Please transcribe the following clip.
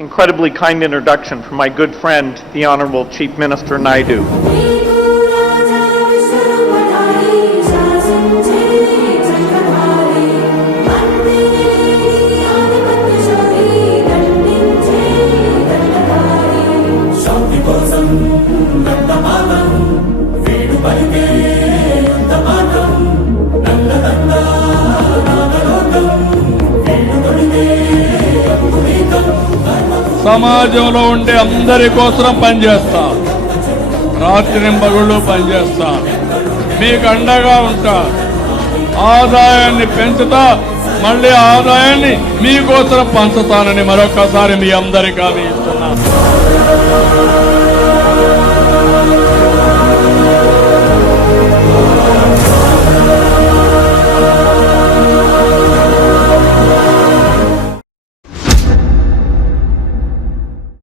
incredibly kind introduction from my good friend, the Honorable Chief Minister Naidu. సమాజంలో ఉండే అందరి కోసం పనిచేస్తా, రాత్రింబగళ్ళు పనిచేస్తా, మీకు అండగా ఉంటా, ఆదాయాన్ని పెంచుతా, మళ్ళీ ఆదాయాన్ని మీకోసం పంచుతానని మరొకసారి మీ అందరికీ హామీ ఇస్తున్నా.